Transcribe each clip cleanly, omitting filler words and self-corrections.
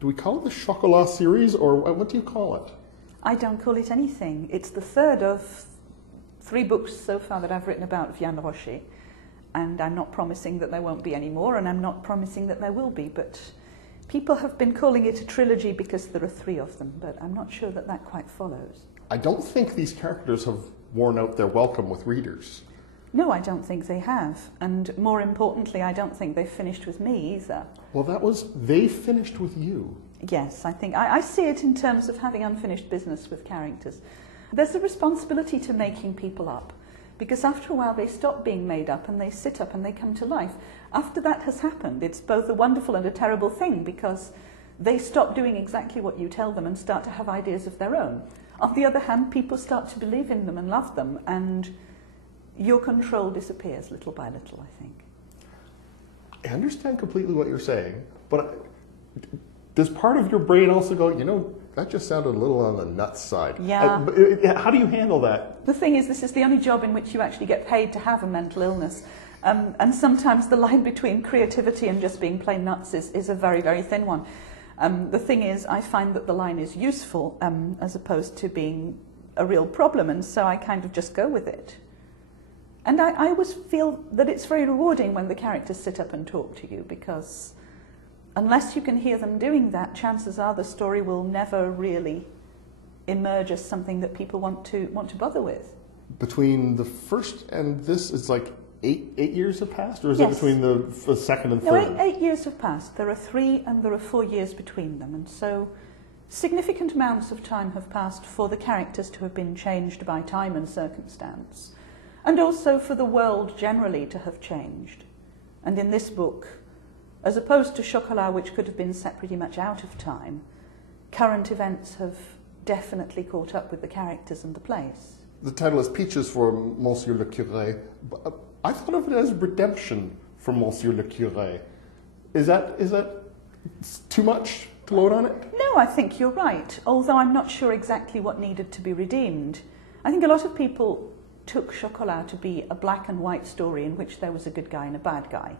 Do we call it the Chocolat series, or what do you call it? I don't call it anything. It's the third of 3 books so far that I've written about Vianne Rocher, and I'm not promising that there won't be any more, and I'm not promising that there will be, but people have been calling it a trilogy because there are 3 of them, but I'm not sure that that quite follows. I don't think these characters have worn out their welcome with readers. No, I don't think they have. And more importantly, I don't think they've finished with me either. Well, they finished with you. Yes, I think I see it in terms of having unfinished business with characters. There's a responsibility to making people up, because after a while they stop being made up and they sit up and they come to life. After that has happened, it's both a wonderful and a terrible thing, because they stop doing exactly what you tell them and start to have ideas of their own. On the other hand, people start to believe in them and love them, and your control disappears little by little, I think. I understand completely what you're saying, but does part of your brain also go, you know, that just sounded a little on the nuts side? Yeah. How do you handle that? The thing is, this is the only job in which you actually get paid to have a mental illness. And sometimes the line between creativity and just being plain nuts is a very, very thin one. The thing is, I find that the line is useful as opposed to being a real problem, and so I kind of just go with it. And I always feel that it's very rewarding when the characters sit up and talk to you, because unless you can hear them doing that, chances are the story will never really emerge as something that people want to bother with. Between the first and this, it's like eight years have passed, or is Yes. it between the second and third? No, 8 years have passed. There are 3 and there are 4 years between them, and so significant amounts of time have passed for the characters to have been changed by time and circumstance, and also for the world generally to have changed. And in this book, as opposed to Chocolat, which could have been set pretty much out of time, current events have definitely caught up with the characters and the place. The title is Peaches for Monsieur Le Curé. I thought of it as redemption for Monsieur Le Curé. Is that too much to load on it? No, I think you're right, although I'm not sure exactly what needed to be redeemed. I think a lot of people took Chocolat to be a black and white story in which there was a good guy and a bad guy.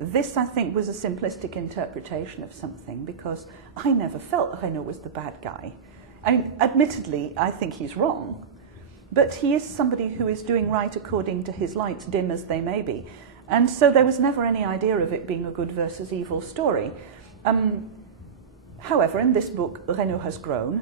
This, I think, was a simplistic interpretation of something, because I never felt Renaud was the bad guy. I mean, admittedly, I think he's wrong, but he is somebody who is doing right according to his lights, dim as they may be. And so there was never any idea of it being a good versus evil story. However, in this book, Renaud has grown.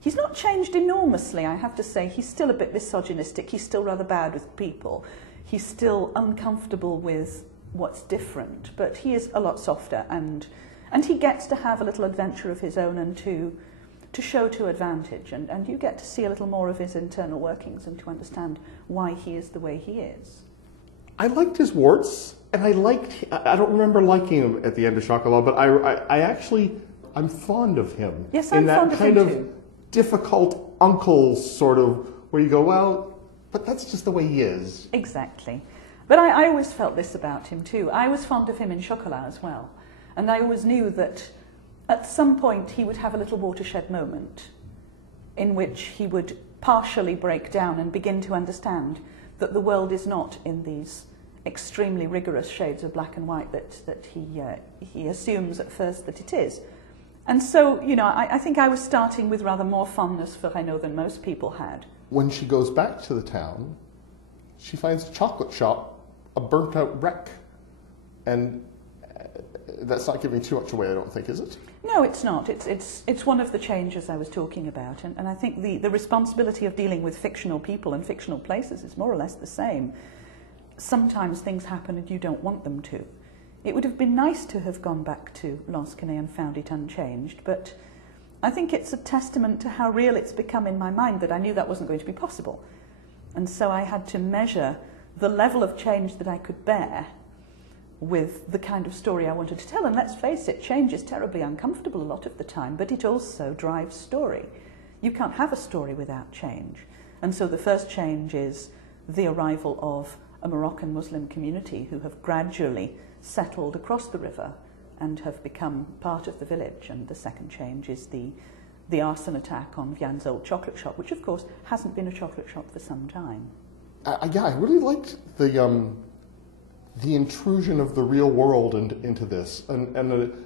He's not changed enormously, I have to say. He's still a bit misogynistic. He's still rather bad with people. He's still uncomfortable with what's different, but he is a lot softer, and he gets to have a little adventure of his own and to show to advantage, and you get to see a little more of his internal workings and to understand why he is the way he is. I liked his warts, and I don't remember liking him at the end of Chocolat, but I'm fond of him. Yes, I'm fond of him too. In that kind of difficult uncle sort of, where you go, well, but that's just the way he is. Exactly. But I always felt this about him too. I was fond of him in Chocolat as well. And I always knew that at some point he would have a little watershed moment in which he would partially break down and begin to understand that the world is not in these extremely rigorous shades of black and white that he assumes at first that it is. And so, you know, I think I was starting with rather more fondness for Renaud than most people had. When she goes back to the town, she finds a chocolate shop, a burnt-out wreck. And that's not giving too much away, I don't think, is it? No, it's not. It's one of the changes I was talking about. And I think the responsibility of dealing with fictional people and fictional places is more or less the same. Sometimes things happen and you don't want them to. It would have been nice to have gone back to Lasquenet and found it unchanged, but I think it's a testament to how real it's become in my mind that I knew that wasn't going to be possible. And so I had to measure the level of change that I could bear with the kind of story I wanted to tell. And let's face it, change is terribly uncomfortable a lot of the time, but it also drives story. You can't have a story without change. And so the first change is the arrival of a Moroccan Muslim community who have gradually settled across the river and have become part of the village. And the second change is the arson attack on Vianne's old chocolate shop, which of course hasn't been a chocolate shop for some time. Yeah, I really liked the intrusion of the real world into this. And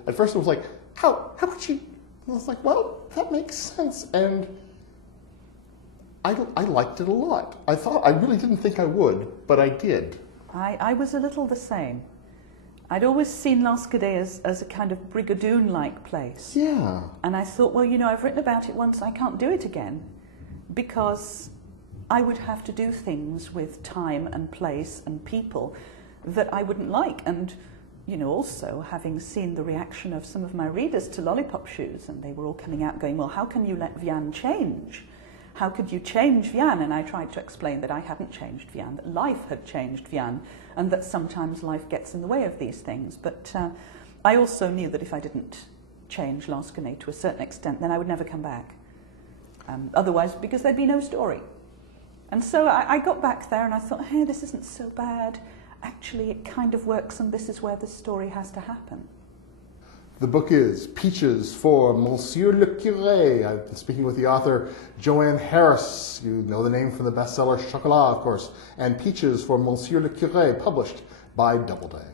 at first it was like, how could she? I was like, well, that makes sense. And I liked it a lot. I really didn't think I would, but I did. I was a little the same. I'd always seen Lasquenet as a kind of Brigadoon-like place. Yeah. And I thought, well, you know, I've written about it once, I can't do it again, because I would have to do things with time and place and people that I wouldn't like. And, you know, also having seen the reaction of some of my readers to Lollipop Shoes, and they were all coming out going, well, how can you let Vian change? How could you change Vian? And I tried to explain that I hadn't changed Vian, that life had changed Vian, and that sometimes life gets in the way of these things. But I also knew that if I didn't change Lasquenet to a certain extent, then I would never come back. Otherwise, because there'd be no story. And so I got back there and I thought, hey, this isn't so bad. Actually, it kind of works, and this is where the story has to happen. The book is Peaches for Monsieur Le Curé. I've been speaking with the author, Joanne Harris. You know the name from the bestseller Chocolat, of course. And Peaches for Monsieur Le Curé, published by Doubleday.